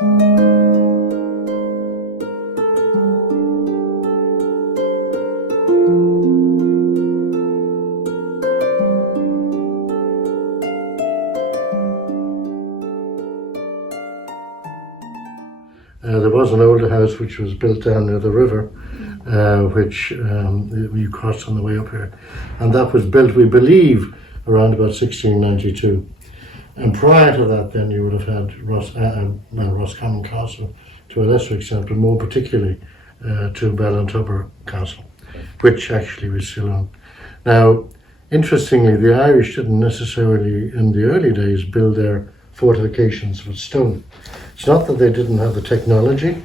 There was an older house which was built down near the river, which you crossed on the way up here. And that was built, we believe, around about 1692. And prior to that, then you would have had Roscommon Castle to a lesser extent, but more particularly to Bellantubber Castle, which actually we still own. Now, interestingly, the Irish didn't necessarily, in the early days, build their fortifications with stone. It's not that they didn't have the technology.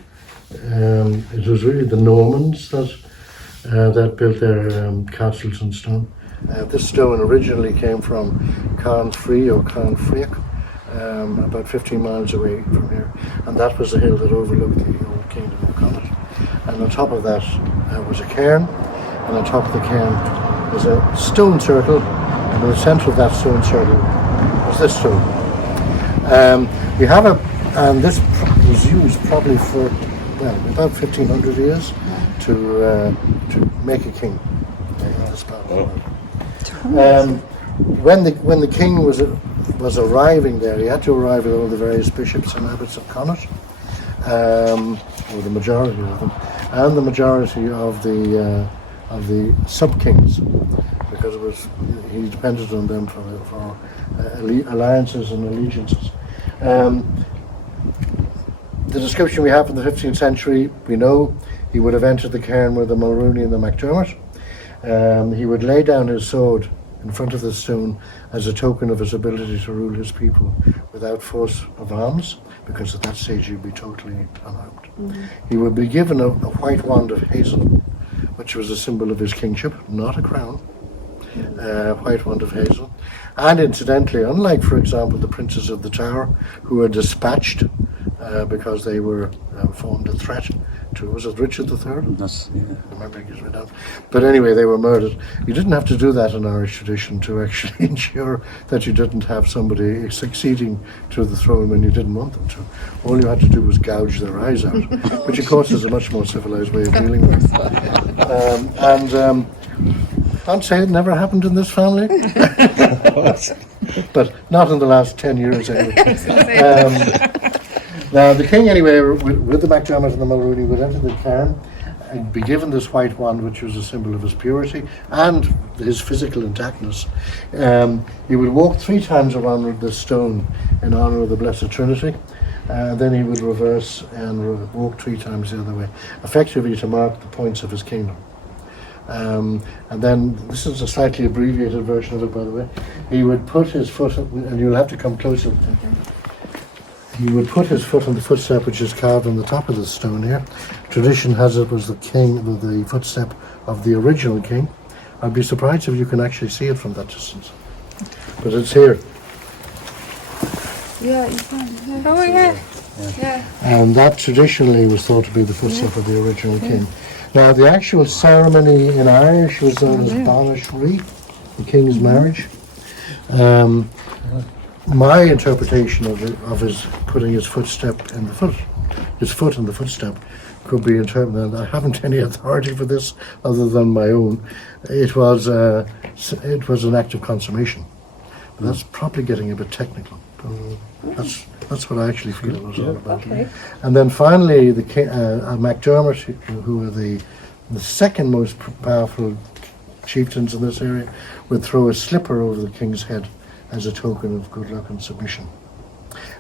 It was really the Normans that built their castles in stone. This stone originally came from Carnfree or Carnfreach, about 15 miles away from here, and that was the hill that overlooked the old Kingdom of Connacht. And on top of that was a cairn, and on top of the cairn was a stone circle, and in the centre of that stone circle was this stone. We have and this was used probably for about 1500 years to make a king in this part of the world. When the king was arriving there, he had to arrive with all the various bishops and abbots of Connacht, or the majority of them, and the majority of the sub-kings, because he depended on them for alliances and allegiances. The description we have from the 15th century, we know he would have entered the cairn with the Mulrooney and the MacDermott. He would lay down his sword in front of the stone as a token of his ability to rule his people without force of arms, because at that stage he'd be totally unarmed. Mm-hmm. He would be given a white wand of hazel, which was a symbol of his kingship, not a crown. White wand of hazel. And incidentally, unlike, for example, the princes of the Tower, who were dispatched because they were formed a threat to, was it Richard III? That's, yeah. I remember he was down. But anyway, they were murdered. You didn't have to do that in Irish tradition to actually ensure that you didn't have somebody succeeding to the throne when you didn't want them to. All you had to do was gouge their eyes out, which of course is a much more civilized way of dealing with it. I'd say it never happened in this family, but not in the last 10 years anyway. Now the king anyway, with the MacDermott and the Mulrooney, would enter the cairn and be given this white wand, which was a symbol of his purity and his physical intactness. He would walk 3 times around the stone in honour of the Blessed Trinity. Then he would reverse and walk 3 times the other way, effectively to mark the points of his kingdom. And then, this is a slightly abbreviated version of it, by the way. He would put his foot, and you'll have to come closer. He would put his foot on the footstep which is carved on the top of the stone here. Tradition has it was the footstep of the original king. I'd be surprised if you can actually see it from that distance. But it's here. Yeah, you can. Oh, yeah. And that traditionally was thought to be the footstep of the original king. Now, the actual ceremony in Irish was known as Banashri, the king's marriage. My interpretation of his putting his footstep in the footstep could be interpreted, and I haven't any authority for this other than my own. It was an act of consummation. But that's probably getting a bit technical. That's what I actually feel it was all about. Okay. And then finally, the MacDermott, who were the second most powerful chieftains in this area, would throw a slipper over the king's head as a token of good luck and submission.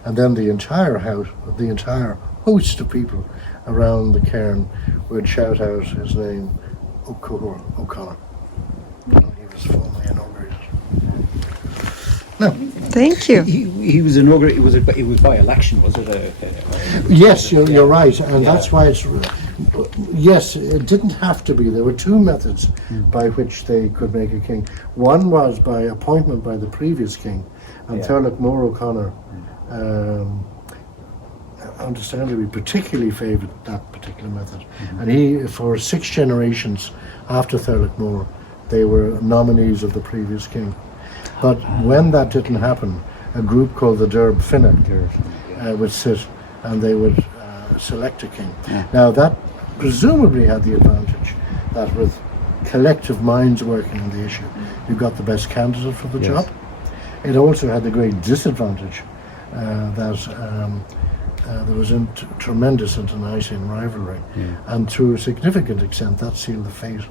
And then the entire host of people around the cairn would shout out his name, O'Conor. He was formally inaugurated. No. Thank you. He was inaugurated. It was by election, was it? Yes, you're right, and that's why it's. Yes, it didn't have to be. There were 2 methods by which they could make a king. One was by appointment by the previous king, and Thurlock Moore O'Conor, understandably, particularly favoured that particular method. And he, for 6 generations after Thurlock Moore, they were nominees of the previous king. But when that didn't happen, a group called the Derb Fianna would sit and they would select a king. Now that presumably had the advantage that with collective minds working on the issue, you got the best candidate for the job. It also had the great disadvantage that there was a tremendous internecine rivalry, and to a significant extent that sealed the fate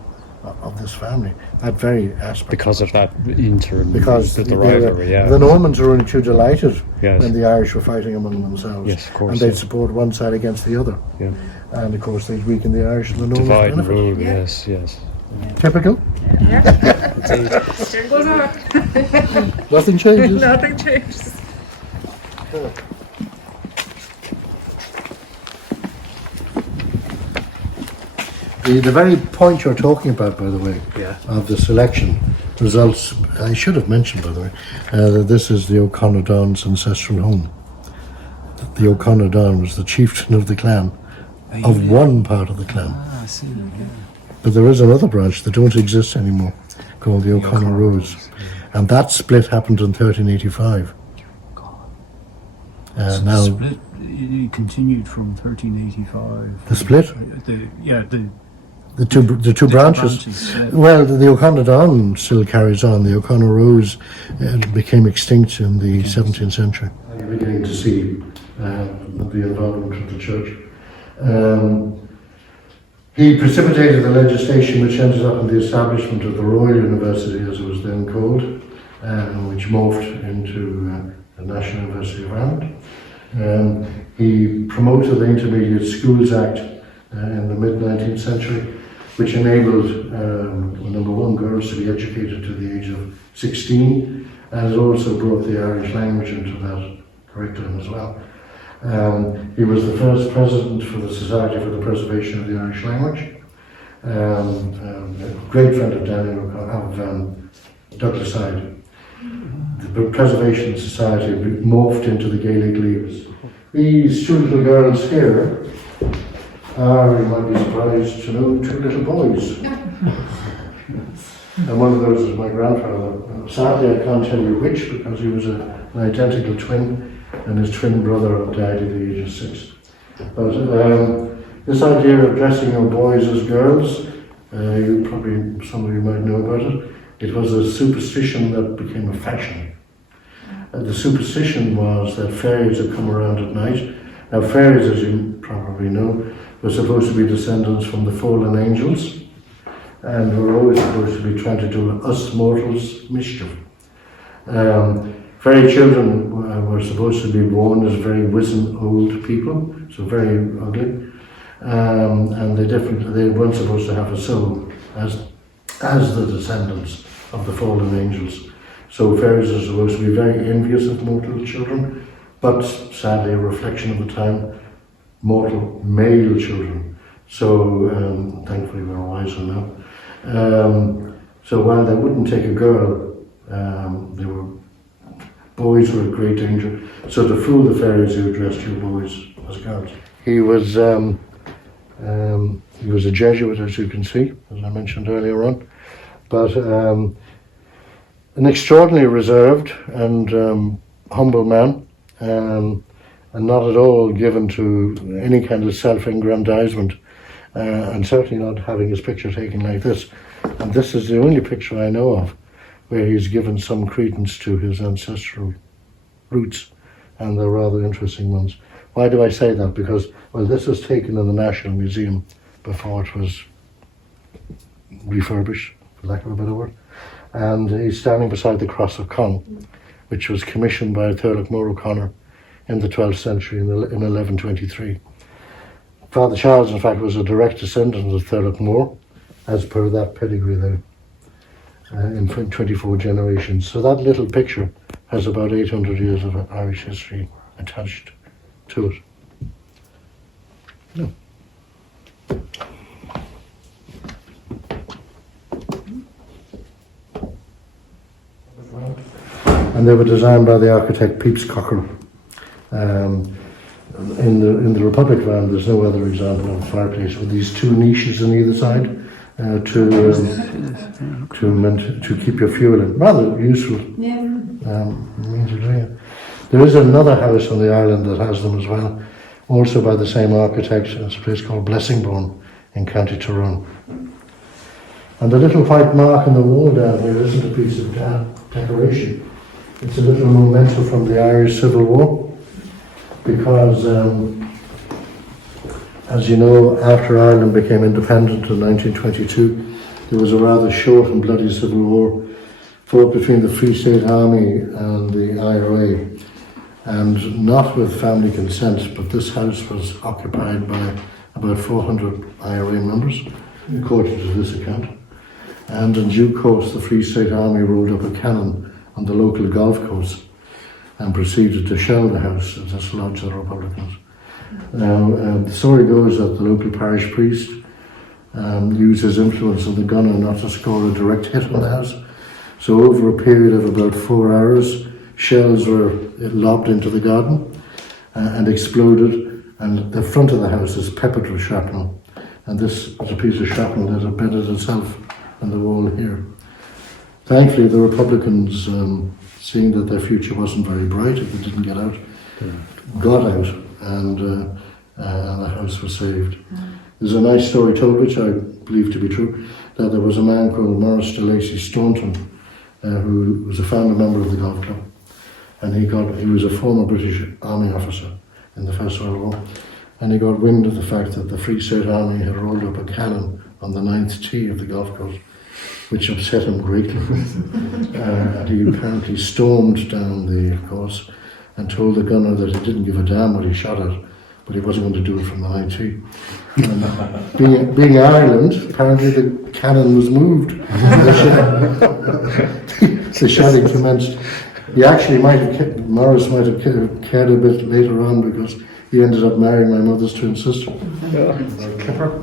of this family, that very aspect. Because of that interim, because the rivalry, the Normans were only too delighted Yes. when the Irish were fighting among themselves. Yes, of course, and they'd yeah. support one side against the other. Yeah. And of course they'd weaken the Irish and the Normans Divide and benefit. rule, yes. Typical. Still goes on. Nothing changes. Nothing changes. The very point you're talking about, by the way, of the selection results, I should have mentioned, by the way, that this is the O'Conor Don's ancestral home. The O'Conor Don was the chieftain of the clan, of one part of the clan. I see. Yeah. But there is another branch that don't exist anymore, called the O'Conor Rose. And that split happened in 1385. Now, split, it continued from 1385. the split? The The two branches. yeah. Well, the O'Conor Don still carries on. The O'Conor Rose became extinct in the 17th century. You're beginning to see the involvement of the church. He precipitated the legislation which ended up in the establishment of the Royal University, as it was then called, which morphed into the National University of Ireland. He promoted the Intermediate Schools Act in the mid-19th century, which enabled, number one, girls to be educated to the age of 16, and it also brought the Irish language into that curriculum as well. He was the first president for the Society for the Preservation of the Irish Language, a great friend of Daniel of Douglas Hyde. The Preservation Society morphed into the Gaelic Leaves. These two little girls here are, you might be surprised to know, two little boys. And one of those is my grandfather. Sadly, I can't tell you which, because he was an identical twin, and his twin brother died at the age of 6. But this idea of dressing your boys as girls, you probably, some of you might know about it. It was a superstition that became a fashion. The superstition was that fairies would come around at night. Now, fairies, as you probably know, were supposed to be descendants from the fallen angels, and were always supposed to be trying to do us mortals mischief. Fairy children were supposed to be born as very wizened old people, so very ugly, and they weren't supposed to have a soul as the descendants of the fallen angels. So fairies are supposed to be very envious of mortal children, but sadly a reflection of the time, mortal male children. So thankfully we're wiser now. So while they wouldn't take a girl, boys were at great danger. So to fool the fairies, you dressed your boys as girls. He was a Jesuit, as you can see, as I mentioned earlier on, but an extraordinarily reserved and humble man, and not at all given to any kind of self-aggrandizement, and certainly not having his picture taken like this. And this is the only picture I know of where he's given some credence to his ancestral roots, and they're rather interesting ones. Why do I say that? Because, well, this was taken in the National Museum before it was refurbished, for lack of a better word. And he's standing beside the Cross of Cong, which was commissioned by Rory O'Conor in the 12th century, in 1123. Father Charles, in fact, was a direct descendant of Thurlock Moore, as per that pedigree there, in 24 generations. So that little picture has about 800 years of Irish history attached to it. No. And they were designed by the architect Pepys Cochrane. In the Republic van, there's no other example of a fireplace with these two niches on either side to keep your fuel in. Rather useful means of doing it. There is another house on the island that has them as well, also by the same architect. It's a place called Blessingbourne in County Tyrone. And the little white mark on the wall down here isn't a piece of decoration. It's a little memento from the Irish Civil War, because as you know, after Ireland became independent in 1922, there was a rather short and bloody civil war fought between the Free State Army and the IRA, and not with family consent, but this house was occupied by about 400 IRA members, according to this account. And in due course, the Free State Army rolled up a cannon on the local golf course and proceeded to shell the house and dislodge the Republicans. Now, the story goes that the local parish priest used his influence on the gunner not to score a direct hit on the house. So over a period of about 4 hours, shells were lobbed into the garden and exploded, and the front of the house is peppered with shrapnel. And this was a piece of shrapnel that embedded itself in the wall here. Thankfully, the Republicans, seeing that their future wasn't very bright if they didn't get out, got out, and the house was saved. There's a nice story told, which I believe to be true, that there was a man called Maurice de Lacy Staunton, who was a founder member of the golf club, and he was a former British Army officer in the First World War, and he got wind of the fact that the Free State Army had rolled up a cannon on the 9th tee of the golf course, which upset him greatly. And he apparently stormed down the course and told the gunner that he didn't give a damn what he shot at, but he wasn't going to do it from the 9th tee. And being Ireland, apparently the cannon was moved. The shelling commenced. He actually Morris might have cared a bit later on, because he ended up marrying my mother's twin sister, Kipper.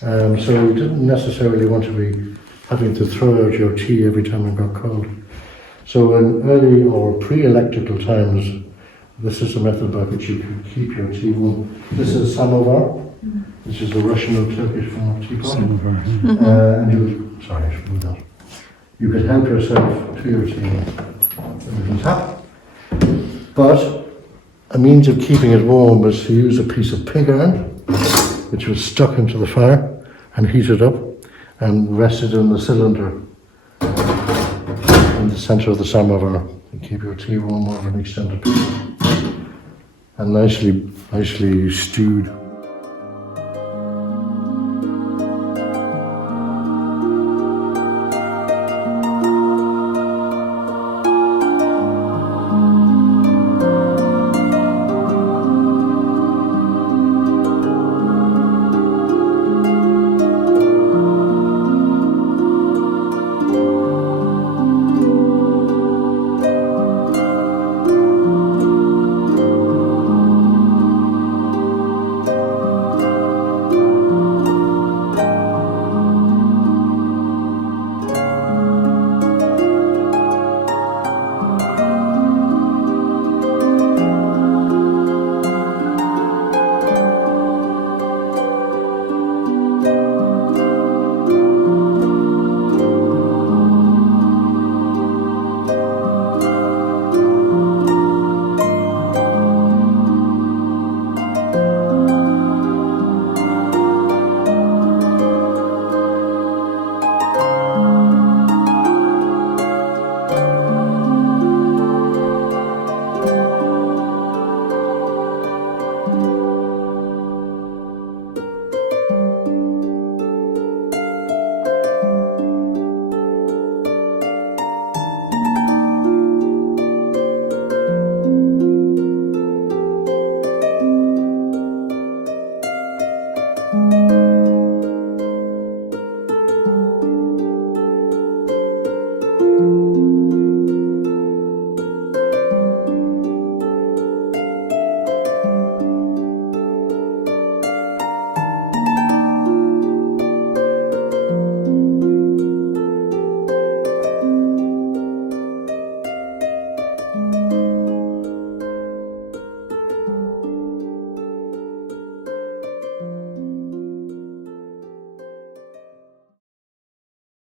So he didn't necessarily want to be having to throw out your tea every time it got cold. So in early or pre-electrical times, this is a method by which you can keep your tea warm. This is samovar, which is a Russian or Turkish form of teapot. And sorry, I should move that. You could help yourself to your tea with a tap. But a means of keeping it warm was to use a piece of pig iron, which was stuck into the fire and heated up and rested in the cylinder in the center of the samovar, and keep your tea warm over an extended period. And nicely stewed.